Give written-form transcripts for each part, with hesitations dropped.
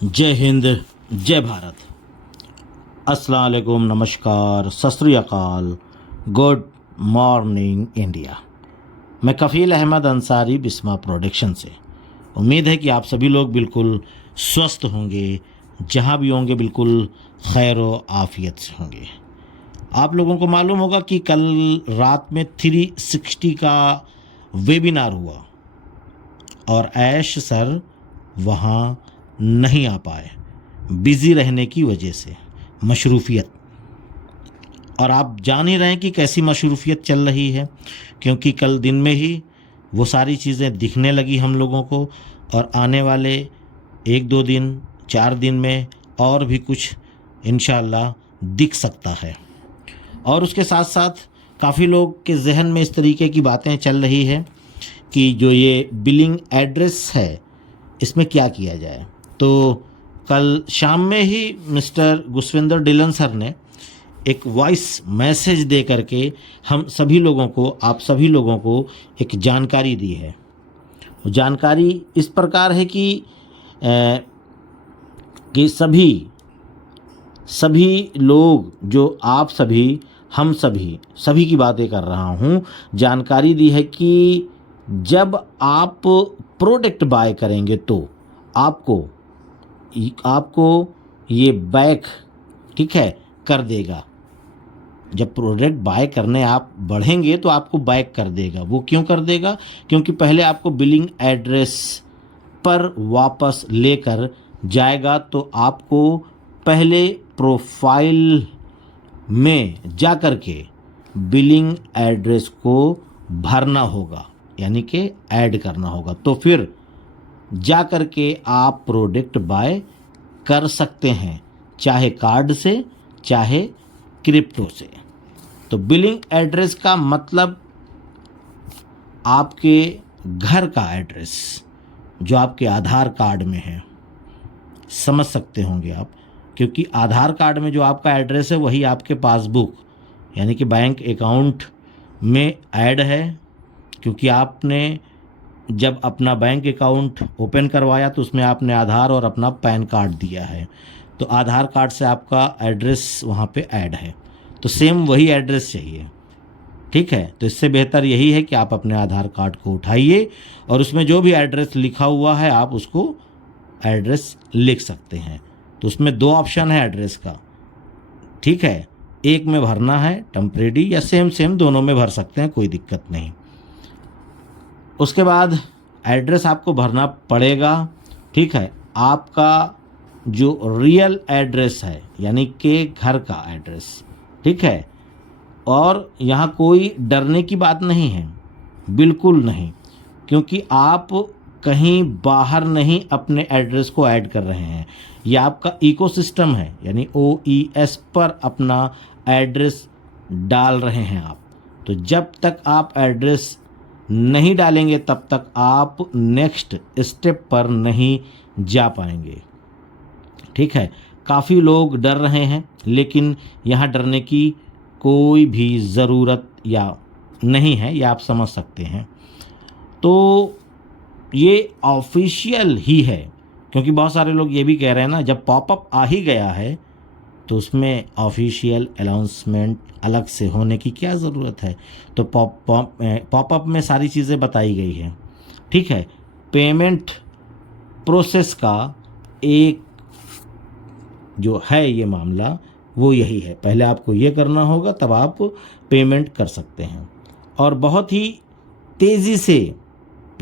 जय हिंद, जय भारत। अस्सलाम वालेकुम, नमस्कार, सत श्री अकाल, गुड मॉर्निंग इंडिया। मैं कफ़ील अहमद अंसारी, बिस्मा प्रोडक्शन से। उम्मीद है कि आप सभी लोग बिल्कुल स्वस्थ होंगे, जहाँ भी होंगे बिल्कुल खैर व आफियत से होंगे। आप लोगों को मालूम होगा कि कल रात में 360 का वेबिनार हुआ और ऐश सर वहाँ नहीं आ पाए, बिज़ी रहने की वजह से, मशरूफ़ियत। और आप जान ही रहे हैं कि कैसी मशरूफ़ियत चल रही है, क्योंकि कल दिन में ही वो सारी चीज़ें दिखने लगी हम लोगों को, और आने वाले 1-2 दिन 4 दिन में और भी कुछ इंशाअल्लाह दिख सकता है। और उसके साथ साथ काफ़ी लोग के जहन में इस तरीके की बातें चल रही है कि जो ये बिलिंग एड्रेस है इसमें क्या किया जाए। तो कल शाम में ही मिस्टर गुसविंदर डिलन सर ने एक वॉइस मैसेज दे करके हम सभी लोगों को, आप सभी लोगों को एक जानकारी दी है। जानकारी इस प्रकार है कि सभी लोग, जो आप सभी, हम सभी की बातें कर रहा हूँ, जानकारी दी है कि जब आप प्रोडक्ट बाय करेंगे तो आपको ये बैक, ठीक है, कर देगा। जब प्रोडक्ट बाय करने आप बढ़ेंगे तो आपको बैक कर देगा। वो क्यों कर देगा? क्योंकि पहले आपको बिलिंग एड्रेस पर वापस लेकर जाएगा, तो आपको पहले प्रोफाइल में जा कर के बिलिंग एड्रेस को भरना होगा, यानी कि ऐड करना होगा। तो फिर जा कर के आप प्रोडक्ट बाय कर सकते हैं, चाहे कार्ड से चाहे क्रिप्टो से। तो बिलिंग एड्रेस का मतलब आपके घर का एड्रेस जो आपके आधार कार्ड में है, समझ सकते होंगे आप, क्योंकि आधार कार्ड में जो आपका एड्रेस है वही आपके पासबुक यानी कि बैंक अकाउंट में ऐड है। क्योंकि आपने जब अपना बैंक अकाउंट ओपन करवाया तो उसमें आपने आधार और अपना पैन कार्ड दिया है, तो आधार कार्ड से आपका एड्रेस वहाँ पे ऐड है। तो सेम वही एड्रेस चाहिए, ठीक है। तो इससे बेहतर यही है कि आप अपने आधार कार्ड को उठाइए और उसमें जो भी एड्रेस लिखा हुआ है आप उसको एड्रेस लिख सकते हैं। तो उसमें 2 ऑप्शन है एड्रेस का, ठीक है। एक में भरना है टेम्परेरी, या सेम दोनों में भर सकते हैं, कोई दिक्कत नहीं। उसके बाद एड्रेस आपको भरना पड़ेगा, ठीक है। आपका जो रियल एड्रेस है यानी कि घर का एड्रेस, ठीक है। और यहाँ कोई डरने की बात नहीं है, बिल्कुल नहीं, क्योंकि आप कहीं बाहर नहीं अपने एड्रेस को ऐड कर रहे हैं। यह आपका इकोसिस्टम है, यानी OES पर अपना एड्रेस डाल रहे हैं आप। तो जब तक आप एड्रेस नहीं डालेंगे तब तक आप नेक्स्ट स्टेप पर नहीं जा पाएंगे, ठीक है। काफ़ी लोग डर रहे हैं, लेकिन यहाँ डरने की कोई भी ज़रूरत या नहीं है, या आप समझ सकते हैं। तो ये ऑफिशियल ही है, क्योंकि बहुत सारे लोग ये भी कह रहे हैं ना, जब पॉपअप आ ही गया है तो उसमें ऑफिशियल अनाउंसमेंट अलग से होने की क्या ज़रूरत है। तो पॉपअप में सारी चीज़ें बताई गई हैं, ठीक है। पेमेंट प्रोसेस का एक जो है ये मामला, वो यही है, पहले आपको ये करना होगा तब आप पेमेंट कर सकते हैं। और बहुत ही तेज़ी से,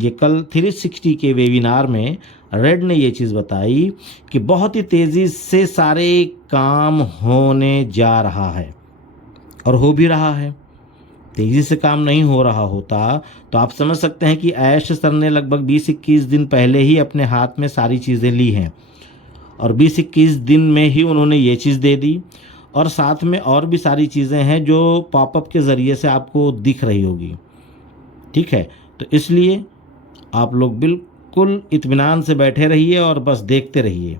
ये कल 360 के वेबिनार में रेड ने ये चीज़ बताई कि बहुत ही तेज़ी से सारे काम होने जा रहा है, और हो भी रहा है। तेज़ी से काम नहीं हो रहा होता तो आप समझ सकते हैं कि ऐश सर ने लगभग 20-21 दिन पहले ही अपने हाथ में सारी चीज़ें ली हैं, और 20-21 दिन में ही उन्होंने ये चीज़ दे दी। और साथ में और भी सारी चीज़ें हैं जो पॉपअप के ज़रिए से आपको दिख रही होगी, ठीक है। तो इसलिए आप लोग बिल्कुल इत्मीनान से बैठे रहिए और बस देखते रहिए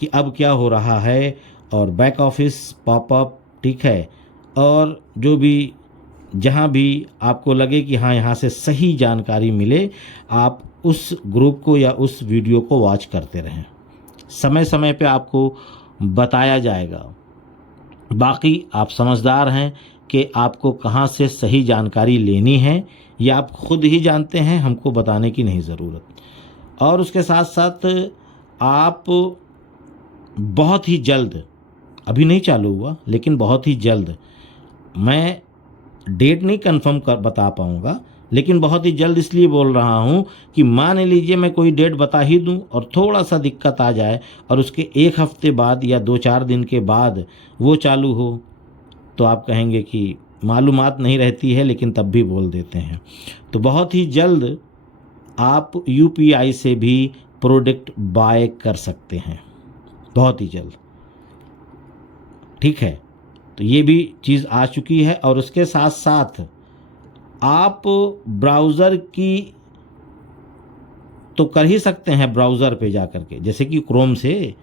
कि अब क्या हो रहा है। और बैक ऑफिस पॉपअप, ठीक है, और जो भी जहाँ भी आपको लगे कि हाँ यहाँ से सही जानकारी मिले, आप उस ग्रुप को या उस वीडियो को वॉच करते रहें। समय समय पे आपको बताया जाएगा। बाकी आप समझदार हैं कि आपको कहाँ से सही जानकारी लेनी है, ये आप खुद ही जानते हैं, हमको बताने की नहीं ज़रूरत। और उसके साथ साथ आप बहुत ही जल्द, अभी नहीं चालू हुआ लेकिन बहुत ही जल्द, मैं डेट नहीं कंफर्म कर बता पाऊँगा, लेकिन बहुत ही जल्द इसलिए बोल रहा हूँ कि मान लीजिए मैं कोई डेट बता ही दूँ और थोड़ा सा दिक्कत आ जाए और उसके 1 हफ्ते बाद या 2-4 दिन के बाद वो चालू हो, तो आप कहेंगे कि मालूमात नहीं रहती है, लेकिन तब भी बोल देते हैं। तो बहुत ही जल्द आप यूपीआई से भी प्रोडक्ट बाय कर सकते हैं, बहुत ही जल्द। ठीक है, तो ये भी चीज़ आ चुकी है। और उसके साथ साथ आप ब्राउज़र की तो कर ही सकते हैं, ब्राउज़र पे जा कर के, जैसे कि क्रोम से,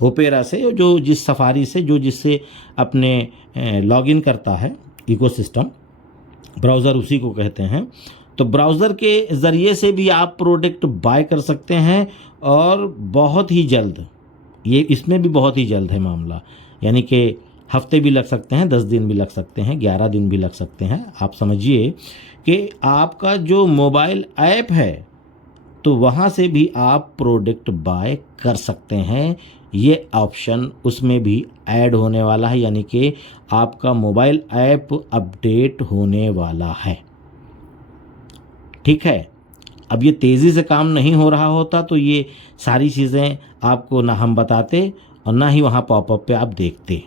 ओपेरा से, जो जिस सफारी से, जो जिससे अपने लॉगिन करता है, इकोसिस्टम ब्राउज़र उसी को कहते हैं। तो ब्राउज़र के ज़रिए से भी आप प्रोडक्ट बाय कर सकते हैं और बहुत ही जल्द, ये इसमें भी बहुत ही जल्द है मामला, यानी कि हफ्ते भी लग सकते हैं, 10 दिन भी लग सकते हैं, 11 दिन भी लग सकते हैं। आप समझिए कि आपका जो मोबाइल ऐप है तो वहाँ से भी आप प्रोडक्ट बाय कर सकते हैं। ये ऑप्शन उसमें भी ऐड होने वाला है, यानी कि आपका मोबाइल ऐप अपडेट होने वाला है। ठीक है, अब ये तेज़ी से काम नहीं हो रहा होता तो ये सारी चीज़ें आपको ना हम बताते और ना ही वहाँ पॉपअप पे आप देखते।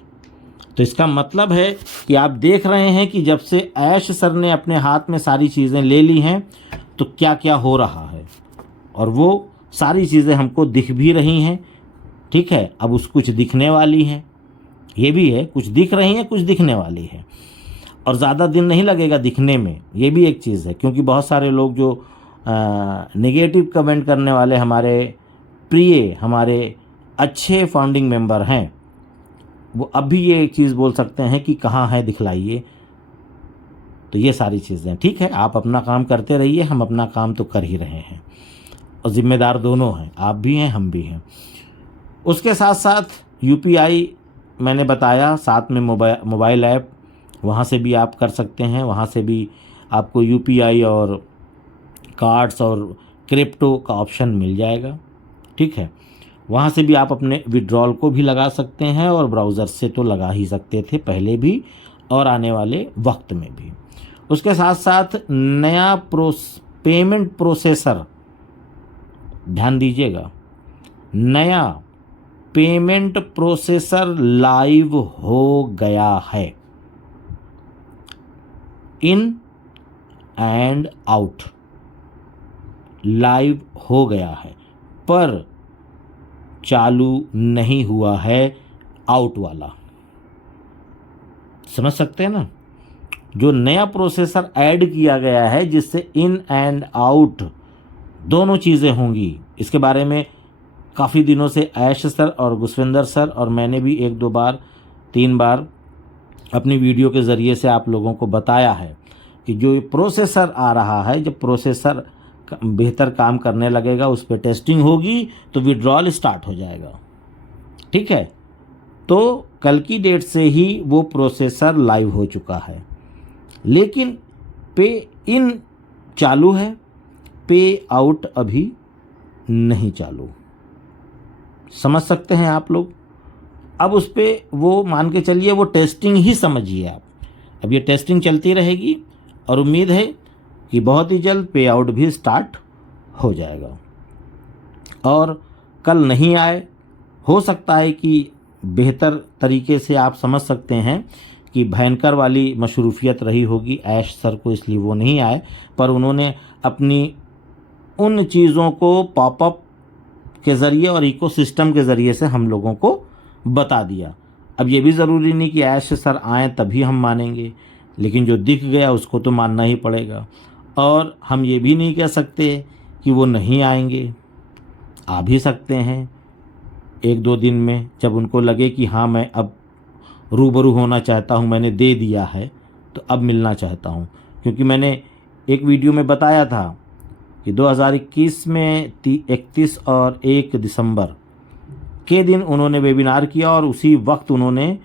तो इसका मतलब है कि आप देख रहे हैं कि जब से ऐश सर ने अपने हाथ में सारी चीज़ें ले ली हैं तो क्या क्या हो रहा है, और वो सारी चीज़ें हमको दिख भी रही हैं। ठीक है, अब उस कुछ दिखने वाली हैं, ये भी है, कुछ दिख रही हैं, कुछ दिखने वाली है, और ज़्यादा दिन नहीं लगेगा दिखने में, ये भी एक चीज़ है। क्योंकि बहुत सारे लोग जो नेगेटिव कमेंट करने वाले हमारे प्रिय, हमारे अच्छे फाउंडिंग मेंबर हैं, वो अब भी ये एक चीज़ बोल सकते हैं कि कहाँ है, दिखलाइए। तो ये सारी चीज़ें ठीक है, आप अपना काम करते रहिए, हम अपना काम तो कर ही रहे हैं और ज़िम्मेदार दोनों हैं, आप भी हैं, हम भी हैं। उसके साथ साथ यूपीआई मैंने बताया, साथ में मोबाइल ऐप, वहाँ से भी आप कर सकते हैं। वहाँ से भी आपको यूपीआई और कार्ड्स और क्रिप्टो का ऑप्शन मिल जाएगा। ठीक है, वहाँ से भी आप अपने विड्रॉल को भी लगा सकते हैं, और ब्राउज़र से तो लगा ही सकते थे पहले भी और आने वाले वक्त में भी। उसके साथ साथ नया पेमेंट प्रोसेसर, ध्यान दीजिएगा, नया पेमेंट प्रोसेसर लाइव हो गया है, इन एंड आउट लाइव हो गया है, पर चालू नहीं हुआ है आउट वाला। समझ सकते हैं ना, जो नया प्रोसेसर ऐड किया गया है जिससे इन एंड आउट दोनों चीज़ें होंगी। इसके बारे में काफ़ी दिनों से ऐश सर और गुसविंदर सर और मैंने भी 1-2 बार 3 बार अपनी वीडियो के ज़रिए से आप लोगों को बताया है कि जो प्रोसेसर आ रहा है, जब प्रोसेसर बेहतर काम करने लगेगा, उस पर टेस्टिंग होगी तो विड्रॉल स्टार्ट हो जाएगा। ठीक है, तो कल की डेट से ही वो प्रोसेसर लाइव हो चुका है, लेकिन पे इन चालू है, पे आउट अभी नहीं चालू। समझ सकते हैं आप लोग। अब उस पर वो मान के चलिए, वो टेस्टिंग ही समझिए आप। अब ये टेस्टिंग चलती रहेगी और उम्मीद है कि बहुत ही जल्द पे आउट भी स्टार्ट हो जाएगा। और कल नहीं आए, हो सकता है कि बेहतर तरीके से आप समझ सकते हैं कि भयंकर वाली मशरूफियत रही होगी ऐश सर को, इसलिए वो नहीं आए, पर उन्होंने अपनी उन चीज़ों को पॉपअप के ज़रिए और इकोसिस्टम के ज़रिए से हम लोगों को बता दिया। अब ये भी ज़रूरी नहीं कि ऐश सर आएँ तभी हम मानेंगे, लेकिन जो दिख गया उसको तो मानना ही पड़ेगा। और हम ये भी नहीं कह सकते कि वो नहीं आएंगे, आ भी सकते हैं 1-2 दिन में, जब उनको लगे कि हाँ मैं अब रूबरू होना चाहता हूँ, मैंने दे दिया है तो अब मिलना चाहता हूँ। क्योंकि मैंने एक वीडियो में बताया था कि 2021 में 31 और 1 दिसंबर के दिन उन्होंने वेबिनार किया और उसी वक्त उन्होंने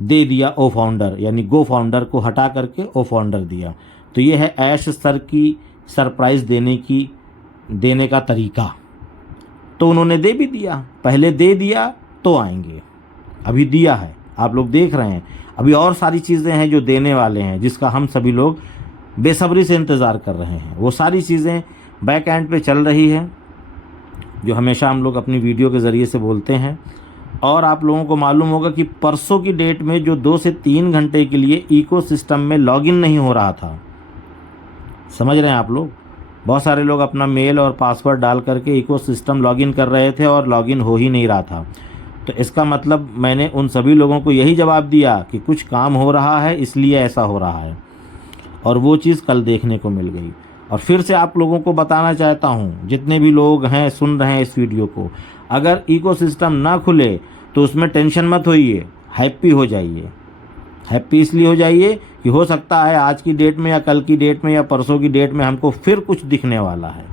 दे दिया ओ फाउंडर, यानी गो फाउंडर को हटा करके ओ फाउंडर दिया। तो ये है ऐश सर की सरप्राइज़ देने का तरीका। तो उन्होंने दे भी दिया, पहले दे दिया तो आएंगे, अभी दिया है, आप लोग देख रहे हैं। अभी और सारी चीज़ें हैं जो देने वाले हैं, जिसका हम सभी लोग बेसब्री से इंतज़ार कर रहे हैं। वो सारी चीज़ें बैक एंड पे चल रही है, जो हमेशा हम लोग अपनी वीडियो के ज़रिए से बोलते हैं। और आप लोगों को मालूम होगा कि परसों की डेट में जो 2 से 3 घंटे के लिए इकोसिस्टम में लॉगिन नहीं हो रहा था, समझ रहे हैं आप लोग, बहुत सारे लोग अपना मेल और पासवर्ड डाल करके इकोसिस्टम लॉगिन कर रहे थे और लॉगिन हो ही नहीं रहा था। तो इसका मतलब मैंने उन सभी लोगों को यही जवाब दिया कि कुछ काम हो रहा है, इसलिए ऐसा हो रहा है। और वो चीज़ कल देखने को मिल गई। और फिर से आप लोगों को बताना चाहता हूँ, जितने भी लोग हैं सुन रहे हैं इस वीडियो को, अगर इकोसिस्टम ना खुले तो उसमें टेंशन मत होइए, हैप्पी हो जाइए। हैप्पी इसलिए हो जाइए कि हो सकता है आज की डेट में या कल की डेट में या परसों की डेट में हमको फिर कुछ दिखने वाला है।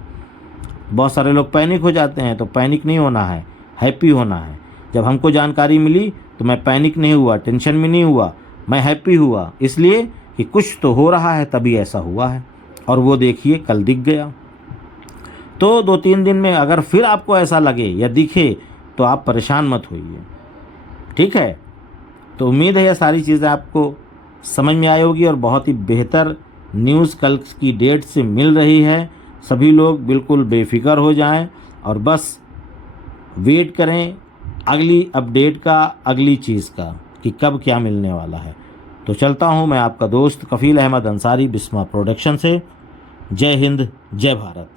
बहुत सारे लोग पैनिक हो जाते हैं, तो पैनिक नहीं होना है, हैप्पी होना है। जब हमको जानकारी मिली तो मैं पैनिक नहीं हुआ, टेंशन में नहीं हुआ, मैं हैप्पी हुआ, इसलिए कि कुछ तो हो रहा है, तभी ऐसा हुआ है। और वो देखिए कल दिख गया। तो 2-3 दिन में अगर फिर आपको ऐसा लगे या दिखे तो आप परेशान मत होइए, ठीक है। तो उम्मीद है ये सारी चीज़ें आपको समझ में आई होगी और बहुत ही बेहतर न्यूज़ कल की डेट से मिल रही है। सभी लोग बिल्कुल बेफिक्र हो जाएं और बस वेट करें अगली अपडेट का, अगली चीज़ का, कि कब क्या मिलने वाला है। तो चलता हूँ मैं आपका दोस्त कफ़ील अहमद अंसारी बिस्मा प्रोडक्शन से। जय हिंद, जय भारत।